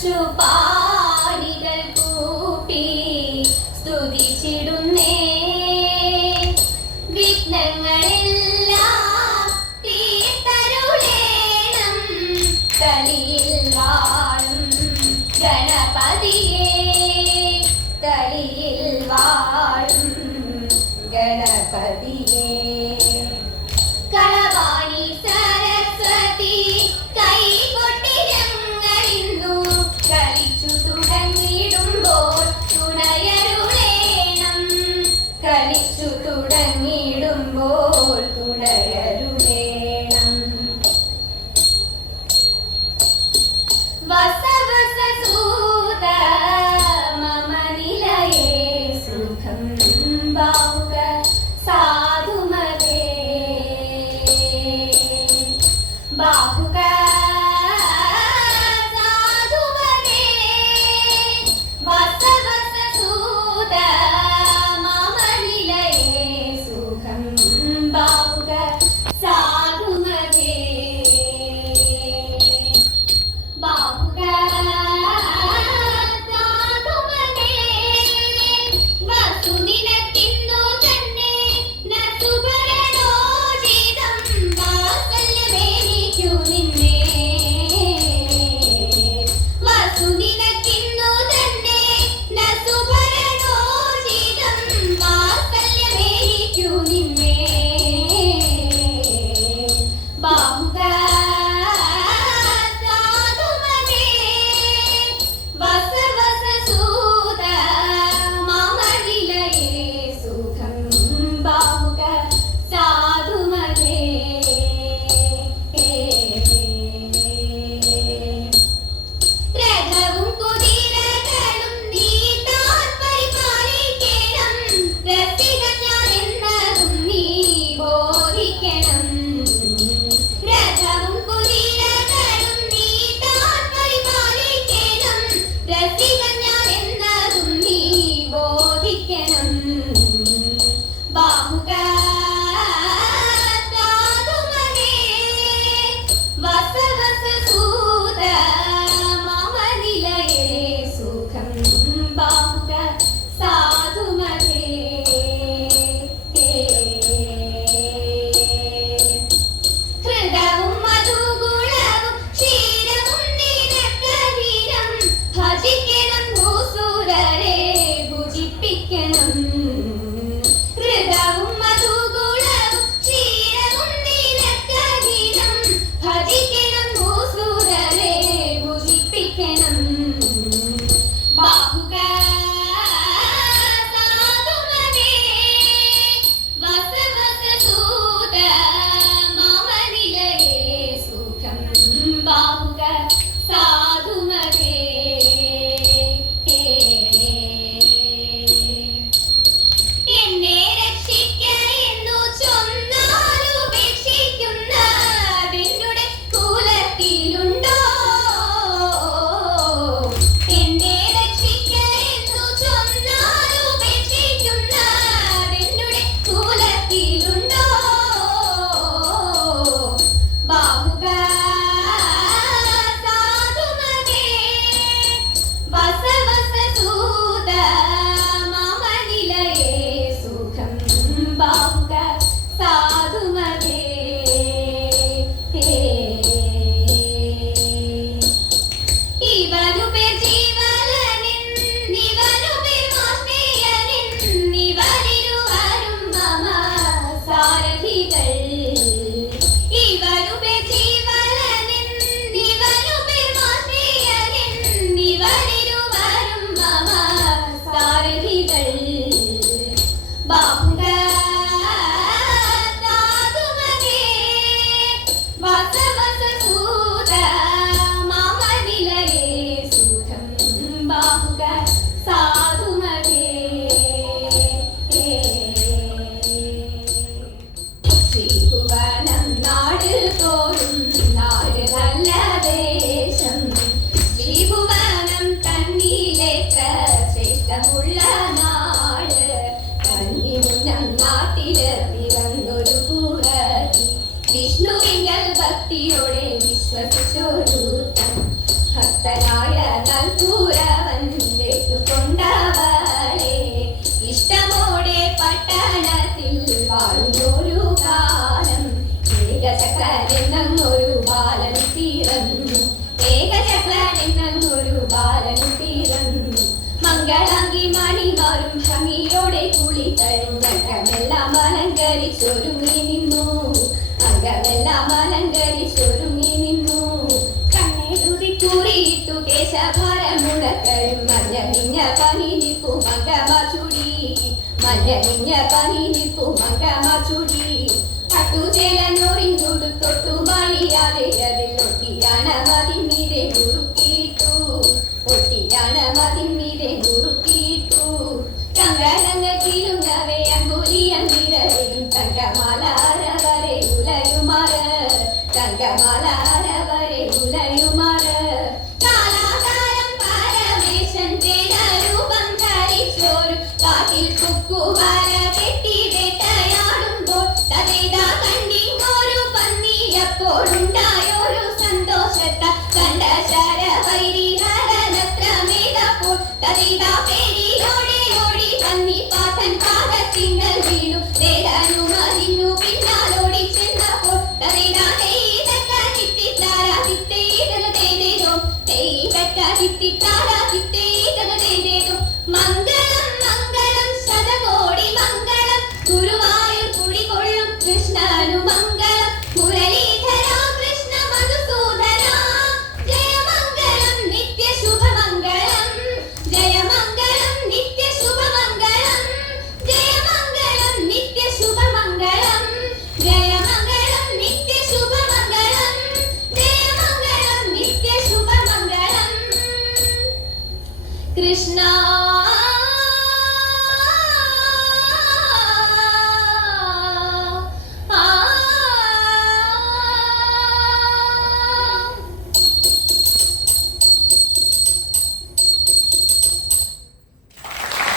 അശ്രുപാണികൾ കൂപ്പി സ്തുതിച്ചിടുന്നേ. വിഘ്നങ്ങളെല്ലാം തീർത്തരുളേണം തളിയിൽ വാഴും ഗണപതിയേ, തളിയിൽ വാഴും ഗണപതിയേ. കളവാണി സരസ്വതി കൈകൊട്ടി ഞങ്ങളിന്നു കളിച്ചു തുടങ്ങിടുമ്പോൾ തുണയരുളേണം, കളിച്ചു തുടങ്ങിടുമ്പോൾ തുണയരുളേണം. വസവസസൂത മമ നിലയേ സുഖം ബാഹുക സാധുമതേ, ബാഹുക സാധുമതേ. വസവസസൂത മമ നിലയേ സുഖം ബാഹുക സാധുമതേ, ബാഹുക സാധുമതേ. വസു നിനക്കിന്നു തന്നെ നസുഭരണോചിതം വാത്സല്യമേനിക്കു നിന്നെ. വസു നിനക്കിന്നു തന്നെ നസുഭരണോചിതം വാത്സല്യമേനിക്കു നിന്നെ. ബാഹുക സാധുമതേ. വസവസസൂത മമ നിലയേ സുഖം ബാഹുക സാധുമതേ. രഥവും കുതിരകളും നീ താൻ പരിപാലിക്കണം, രസികൻ ഞാൻ എന്നതും നീ ബോധിക്കണം. രഥവും കുതിരകളും നീ താൻ പരിപാലിക്കണം, രസികൻ ഞാൻ എന്നതും നീ ബോധിക്കണം. ബാഹുക സാധുമതേ. വസവസസൂത മമ നിലയേ സുഖം ബാഹുക സാധുമതേ. ഹൃദവും മധുഗുണവും ക്ഷീരവും നിനക്കധീനം, ഭജിക്കണം ഭൂസുരരെ ഭുജിപ്പിക്കണം. ഹൃദവും മധുഗുണവും ക്ഷീരവും നിനക്കധീനം, ഭജിക്കണം ഭൂസുരരെ ഭുജിപ്പിക്കണം. ബാഹുക സാധുമതേ. വസവസസൂത മമ നിലയേ സുഖം ബാഹുക സാധുമതേ. എന്നെ രക്ഷിക്ക എന്നു ചൊന്നാലുപേക്ഷിക്കുന്നതെന്നുടെ കുലത്തിലുണ്ടോ? എന്നെ രക്ഷിക്ക എന്നു ചൊന്നാലുപേക്ഷിക്കുന്നതെന്നുടെ കുലത്തിലുണ്ടോ? ബാഹുക സാധുമതേ. വസവസസൂത മമ നിലയേ സുഖം ബാഹുക സാധുമതേ. ഇവനു പേർ ജീവലനിൻ, ഇവനു പേർ മാഷ്മേയനിൻ, ഇവരിരുവരും മമ സാരഥികൾ. ഇവനു പേർ ജീവലനിൻ, ഇവനു പേർ മാഷ്മേയനിൻ, ഇവരിരുവരും മമ സാരഥികൾ. ബാഹുക സാധുമതേ. വസവസസൂത മമ നിലയേ സുഖം എന്നൊരു ബാലനും പിറന്നു. മംഗളാംഗി മണിമാരും ഭംഗിയോടെ കുളി കഴിഞ്ഞെല്ലാം അലങ്കരിച്ചൊരുങ്ങി നിന്നു. അംഗമെല്ലാം അലങ്കരിച്ചൊരുങ്ങി നിന്നു. കണ്ണെഴുതി കുറിയിട്ടു കേശഭാരമുടക്കലും മഞ്ഞണിഞ്ഞ പനി നിൽപ്പു മംഗമാച്ചുടി. മഞ്ഞണിഞ്ഞ പനി നിൽപ്പു മംഗമാച്ചുടി. പട്ടുചേലഞ്ഞൊറിഞ്ഞുടുത്തൊട്ടു മണിയാതെ അതിൽ ഒട്ടിയാണ് മതിമീതെ കുറുക്കിയിട്ടു. ഒട്ടിയാണ് മതിമീതെ കുറുക്കിയിട്ടു. കങ്കണങ്ങക്കിലുങ്ങവേ അങ്കുലിയന്തിരയിലും തങ്കമാല അരവരെ ഉലയുമാറ്. തങ്കമാല അരവരെ ഉലയുമാറ്. കാലാകാലം പരമേശൻ രൂപം ധരിച്ചോരു കാട്ടിൽ കുക്കുവല കെട്ടി വേട്ടയാടുമ്പോൾ തതേതാ കണ്ടിങ്ങൊരു പന്നിയപ്പോഴുണ്ടായൊരു സന്തോഷത്താൽ കണ്ട ശരവൈരിഹരനത്രമേതപ്പോൾ തതേതാ പേടിയോടെ ഓടി പന്നി പാതൻ പാദത്തിങ്കൽ വീണു. വേദനും അതിനു പിന്നാലോടി ചെന്നപ്പോൾ തതേതാ തേതക്ക തിത്തിത്താര തിത്തേതക തേതേതോ. തേതക്ക തിത്തിത്താര തിത്തേതക തേതേതോ. മംഗ